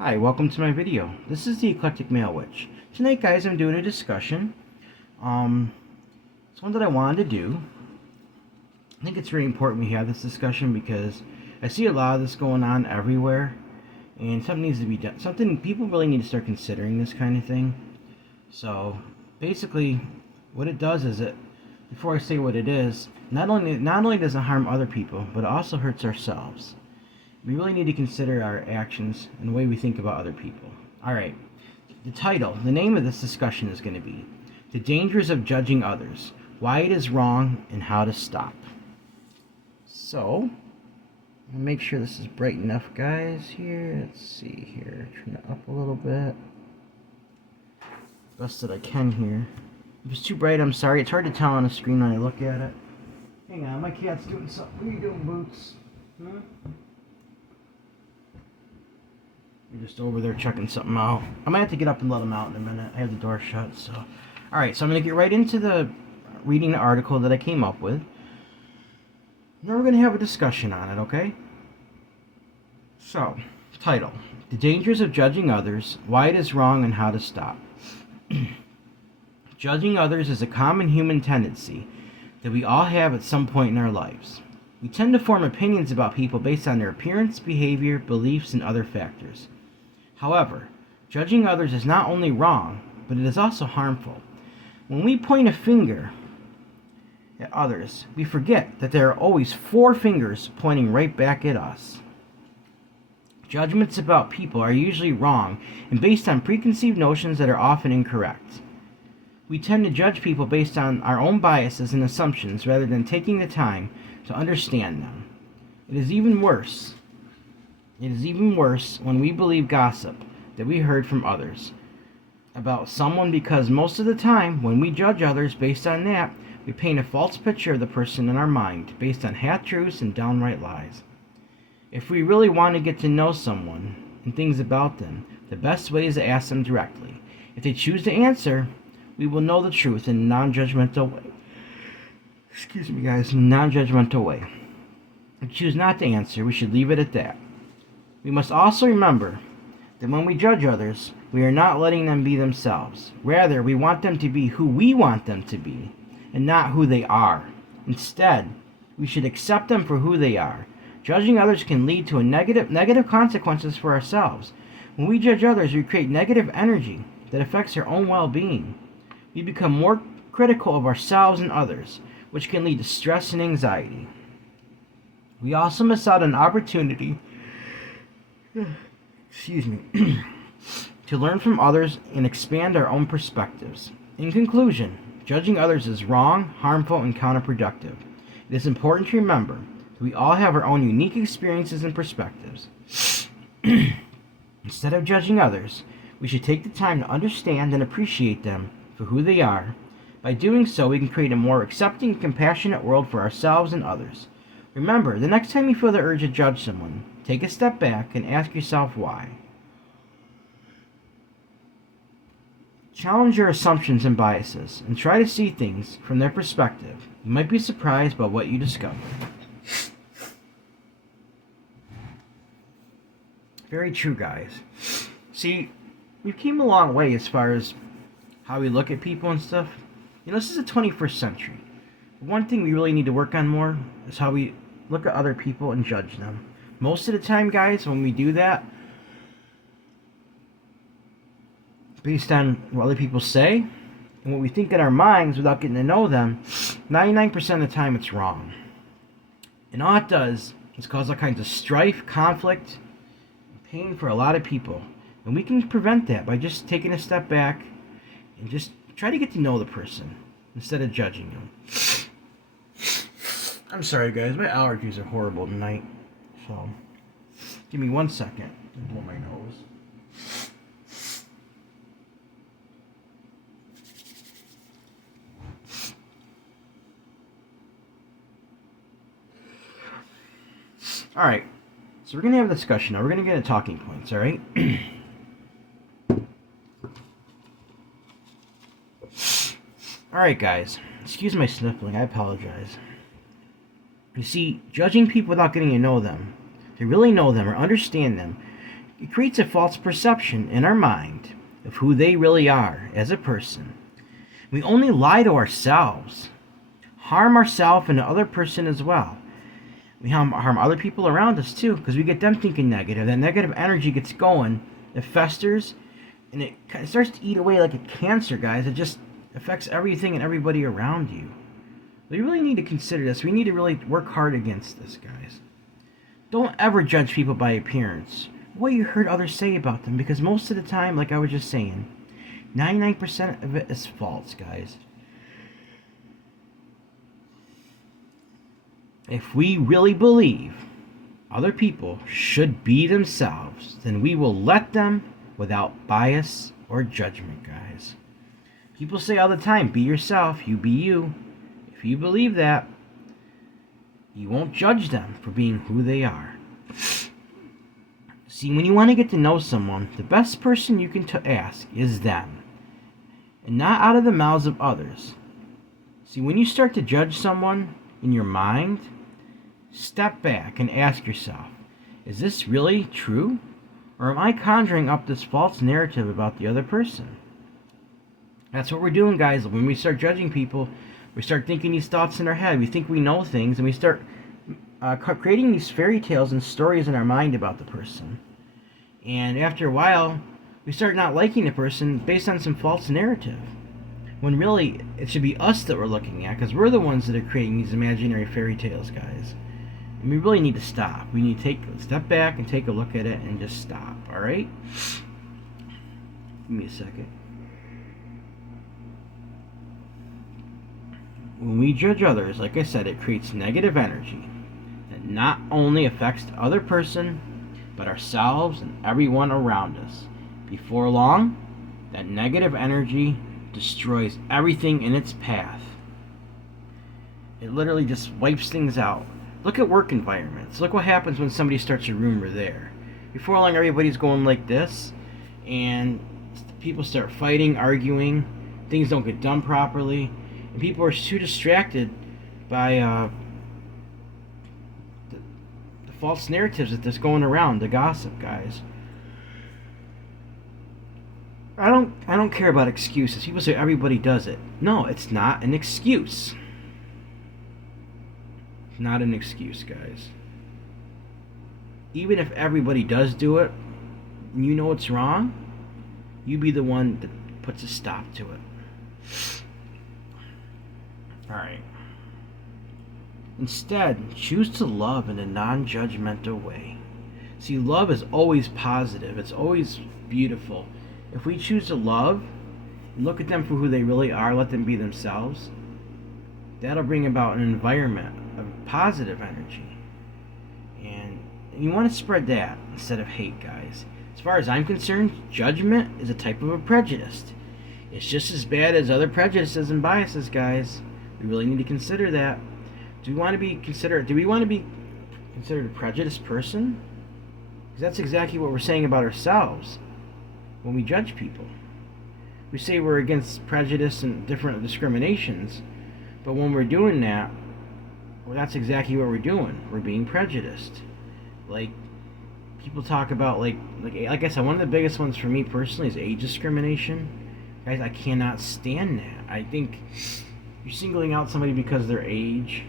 Hi, welcome to my video. This is the Eclectic Male Witch. Tonight, guys, I'm doing a discussion. It's one that I wanted to do. I think it's very important we have this discussion because I see a lot of this going on everywhere, and something needs to be done. Something people really need to start considering this kind of thing. So, basically, what it does is before I say what it is, not only does it harm other people, but it also hurts ourselves. We really need to consider our actions and the way we think about other people. Alright, the name of this discussion is going to be The Dangers of Judging Others, Why It Is Wrong, and How to Stop. So, I'll make sure this is bright enough, guys, here. Let's see here. Turn it up a little bit. Best that I can here. If it's too bright, I'm sorry. It's hard to tell on the screen when I look at it. Hang on, my cat's doing something. What are you doing, Boots? You're just over there checking something out. I might have to get up and let him out in a minute. I have the door shut, so. Alright, so I'm going to get right into reading the article that I came up with. Now we're going to have a discussion on it, okay? So, title. The Dangers of Judging Others, Why It Is Wrong, and How to Stop. Judging others is a common human tendency that we all have at some point in our lives. We tend to form opinions about people based on their appearance, behavior, beliefs, and other factors. However, judging others is not only wrong, but it is also harmful. When we point a finger at others, we forget that there are always four fingers pointing right back at us. Judgments about people are usually wrong and based on preconceived notions that are often incorrect. We tend to judge people based on our own biases and assumptions rather than taking the time to understand them. It is even worse when we believe gossip that we heard from others about someone, because most of the time when we judge others based on that, we paint a false picture of the person in our mind based on half-truths and downright lies. If we really want to get to know someone and things about them, the best way is to ask them directly. If they choose to answer, we will know the truth in a non-judgmental way. Excuse me, guys, non-judgmental way. If we choose not to answer, we should leave it at that. We must also remember that when we judge others, we are not letting them be themselves. Rather, we want them to be who we want them to be, and not who they are. Instead, we should accept them for who they are. Judging others can lead to negative consequences for ourselves. When we judge others, we create negative energy that affects our own well-being. We become more critical of ourselves and others, which can lead to stress and anxiety. We also miss out on an opportunity to learn from others and expand our own perspectives. In conclusion, judging others is wrong, harmful, and counterproductive. It is important to remember that we all have our own unique experiences and perspectives. Instead of judging others, we should take the time to understand and appreciate them for who they are. By doing so, we can create a more accepting and compassionate world for ourselves and others. Remember, the next time you feel the urge to judge someone, take a step back and ask yourself why. Challenge your assumptions and biases and try to see things from their perspective. You might be surprised by what you discover. Very true, guys. See, we've came a long way as far as how we look at people and stuff. You know, this is the 21st century. One thing we really need to work on more is how we look at other people and judge them. Most of the time, guys, when we do that, based on what other people say and what we think in our minds without getting to know them, 99% of the time it's wrong. And all it does is cause all kinds of strife, conflict, and pain for a lot of people. And we can prevent that by just taking a step back and just try to get to know the person instead of judging them. I'm sorry, guys. My allergies are horrible tonight. So, give me 1 second to blow my nose. Alright. So, we're going to have a discussion now. We're going to get into talking points, alright? Alright, guys. Excuse my sniffling. I apologize. You see, judging people without getting to know them, to really know them or understand them, It creates a false perception in our mind of who they really are as a person. We only lie to ourselves, harm ourselves and the other person as well. We harm other people around us too, because we get them thinking negative. That negative energy gets going, it festers, and it starts to eat away like a cancer, guys. It just affects everything and everybody around you. We really need to consider this. We need to really work hard against this, guys. Don't ever judge people by appearance, what you heard others say about them, because most of the time, like I was just saying, 99% of it is false, guys. If we really believe other people should be themselves, then we will let them without bias or judgment, guys. People say all the time, be yourself, you be you. If you believe that, you won't judge them for being who they are. See, when you want to get to know someone, the best person you can ask is them, and not out of the mouths of others. See, when you start to judge someone in your mind, step back and ask yourself, is this really true? Or am I conjuring up this false narrative about the other person? That's what we're doing, guys. When we start judging people, we start thinking these thoughts in our head. We think we know things, and we start creating these fairy tales and stories in our mind about the person. And after a while, we start not liking the person based on some false narrative. When really, it should be us that we're looking at, because we're the ones that are creating these imaginary fairy tales, guys. And we really need to stop. We need to take a step back and take a look at it and just stop, alright? Give me a second. When we judge others, like I said, it creates negative energy that not only affects the other person, but ourselves and everyone around us. Before long, that negative energy destroys everything in its path. It literally just wipes things out. Look at work environments. Look what happens when somebody starts a rumor there. Before long, everybody's going like this, and people start fighting, arguing, things don't get done properly, and people are too distracted by the false narratives that's going around, the gossip, guys. I don't care about excuses. People say everybody does it. No, it's not an excuse. It's not an excuse, guys. Even if everybody does do it, and you know it's wrong, you be the one that puts a stop to it. Alright. Instead, choose to love in a non-judgmental way. See, love is always positive. It's always beautiful. If we choose to love and look at them for who they really are, let them be themselves, that'll bring about an environment of positive energy. And you want to spread that instead of hate, guys. As far as I'm concerned, judgment is a type of a prejudice. It's just as bad as other prejudices and biases, guys. We really need to consider that. Do we want to be considered a prejudiced person? Because that's exactly what we're saying about ourselves when we judge people. We say we're against prejudice and different discriminations, but when we're doing that, well, that's exactly what we're doing. We're being prejudiced. Like, people talk about, like I said, one of the biggest ones for me personally is age discrimination. Guys, I cannot stand that. I think you're singling out somebody because of their age.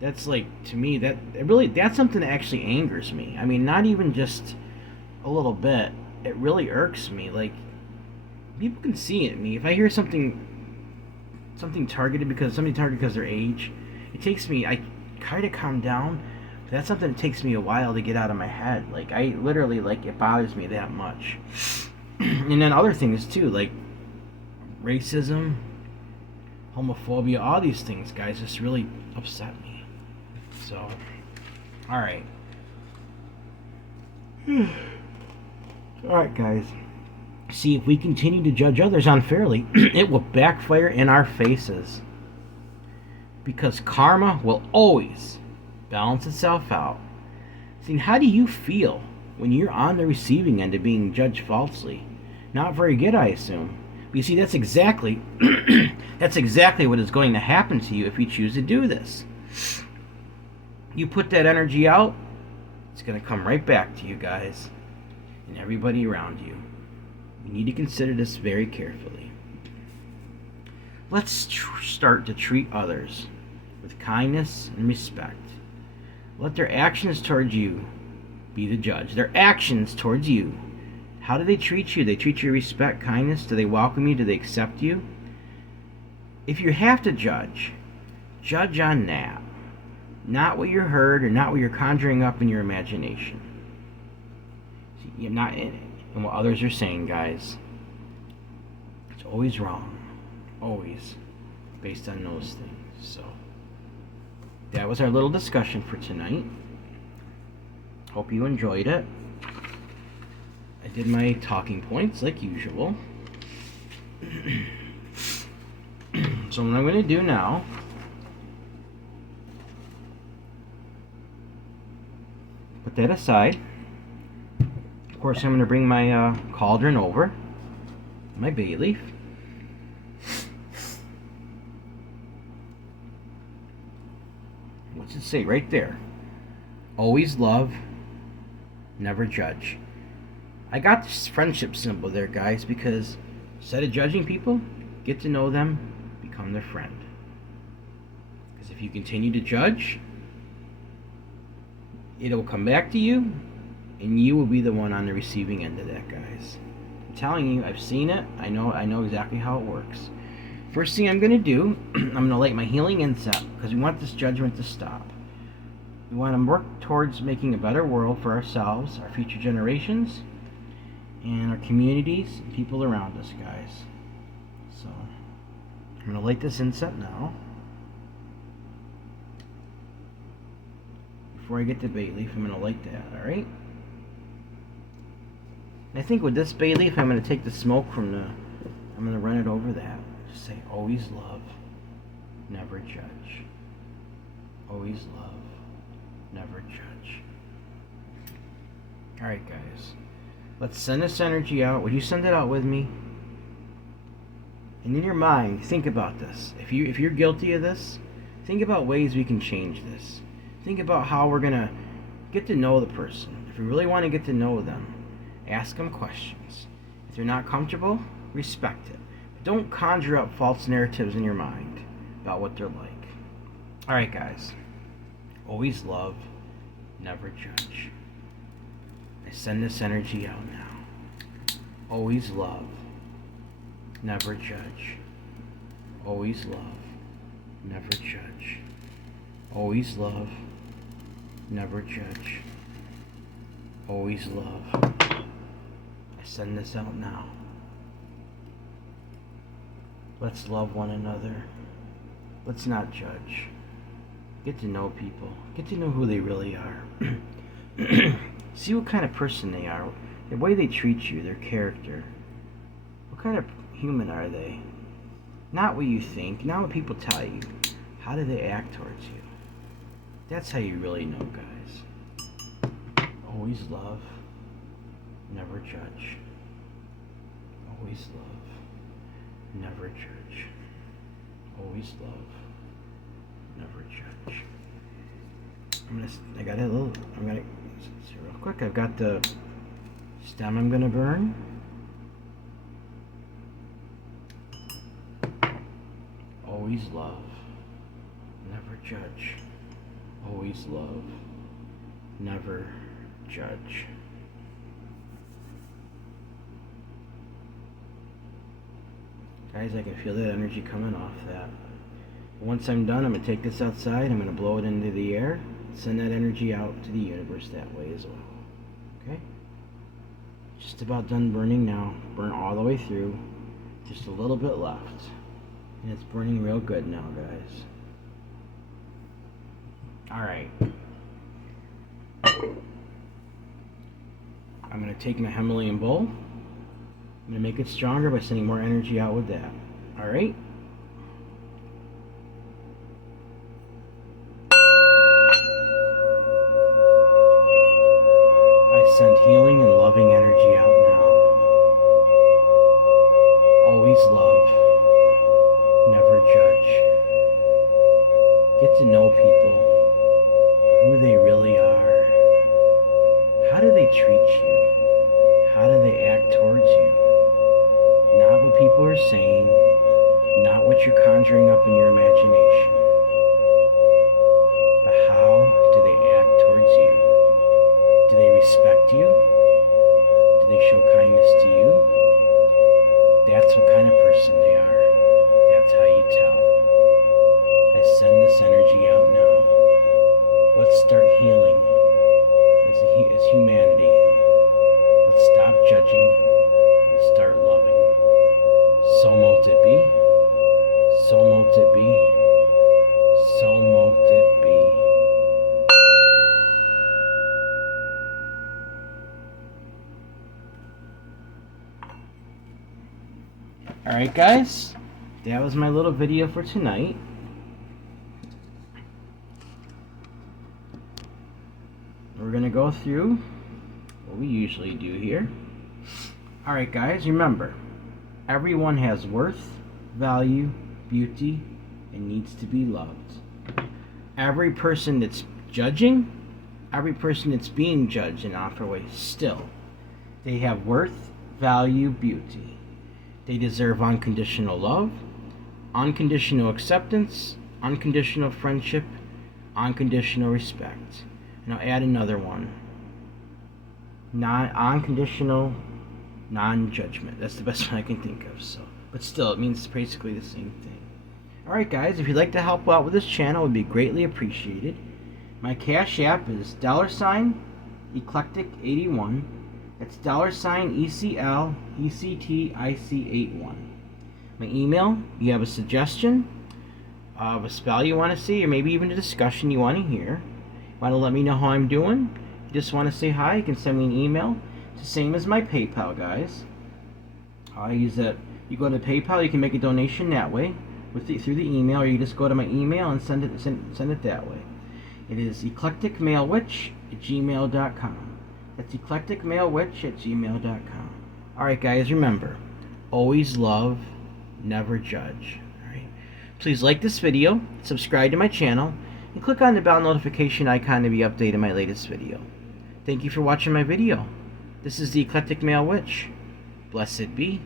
That's like, to me, that's something that actually angers me. I mean, not even just a little bit. It really irks me. Like, people can see it in me. If I hear something targeted because of their age, it takes me, I kind of calm down. But that's something that takes me a while to get out of my head. Like, I literally, like, it bothers me that much. And then other things too, like racism, homophobia, all these things, guys, just really upset me. So, alright. Alright, guys. See, if we continue to judge others unfairly, it will backfire in our faces. Because karma will always balance itself out. See, how do you feel when you're on the receiving end of being judged falsely? Not very good, I assume. But you see, that's exactly what is going to happen to you if you choose to do this. You put that energy out, it's going to come right back to you, guys. and everybody around you. You need to consider this very carefully. Let's start to treat others with kindness and respect. Let their actions towards you be the judge. Their actions towards you. How do they treat you? They treat you with respect, kindness? Do they welcome you? Do they accept you? If you have to judge on that. Not what you heard or not what you're conjuring up in your imagination. You're not in what others are saying, guys. It's always wrong. Always. Based on those things. So, that was our little discussion for tonight. Hope you enjoyed it. I did my talking points like usual. So what I'm going to do now, put that aside. Of course, I'm going to bring my cauldron over, my bay leaf. What's it say right there? Always love, never judge. I got this friendship symbol there, guys, because instead of judging people, get to know them, become their friend. Because if you continue to judge, it'll come back to you, and you will be the one on the receiving end of that, guys. I'm telling you, I've seen it. I know exactly how it works. First thing I'm going to do, I'm going to light my healing incense, because we want this judgment to stop. We want to work towards making a better world for ourselves, our future generations, and our communities and people around us, guys. So, I'm going to light this incense now. Before I get to bay leaf, I'm going to light that, alright? I think with this bay leaf, I'm going to take the smoke from I'm going to run it over that. Just say, always love, never judge. Always love, never judge. Alright, guys. Let's send this energy out. Would you send it out with me? And in your mind, think about this. If you're guilty of this, think about ways we can change this. Think about how we're going to get to know the person. If we really want to get to know them, ask them questions. If they're not comfortable, respect it. But don't conjure up false narratives in your mind about what they're like. Alright, guys. Always love, never judge. I send this energy out now. Always love, never judge. Always love, never judge. Always love, never judge. Always love. I send this out now. Let's love one another. Let's not judge. Get to know people. Get to know who they really are. See what kind of person they are, the way they treat you, their character. What kind of human are they? Not what you think, not what people tell you. How do they act towards you? That's how you really know, guys. Always love, never judge. Always love, never judge. Always love, never judge. See real quick, I've got the stem I'm gonna burn. Always love, never judge. Always love, never judge. Guys, I can feel that energy coming off that. Once I'm done, I'm going to take this outside, I'm going to blow it into the air, send that energy out to the universe that way as well. Okay? Just about done burning now. Burn all the way through. Just a little bit left. And it's burning real good now, guys. Alright. I'm going to take my Himalayan bowl. I'm going to make it stronger by sending more energy out with that. Alright? Send healing and loving energy out now. Always love, never judge. Get to know people for who they really are. How do they treat you? let's start healing as humanity. Let's stop judging and start loving. So mote it be. So mote it be. So mote it be. Alright guys, that was my little video for tonight. We're going to go through what we usually do here. Alright guys, remember, everyone has worth, value, beauty, and needs to be loved. Every person that's judging, every person that's being judged in our way, still, they have worth, value, beauty. They deserve unconditional love, unconditional acceptance, unconditional friendship, unconditional respect. And I'll add another one. Unconditional non-judgment. That's the best one I can think of. So, but still, it means basically the same thing. Alright guys, if you'd like to help out with this channel, it would be greatly appreciated. My Cash App is $Eclectic81. That's $ECLECTIC81. My email, you have a suggestion of a spell you want to see, or maybe even a discussion you want to hear. Want to let me know how I'm doing? You just want to say hi, you can send me an email. It's the same as my PayPal, guys. I use that. You go to PayPal, you can make a donation that way through the email, or you just go to my email and send it that way. It is eclecticmalewitch@gmail.com. That's eclecticmalewitch@gmail.com. Alright guys, remember, always love, never judge. Alright. Please like this video, subscribe to my channel, and click on the bell notification icon to be updated on my latest video. Thank you for watching my video. This is the Eclectic Male Witch. Blessed be.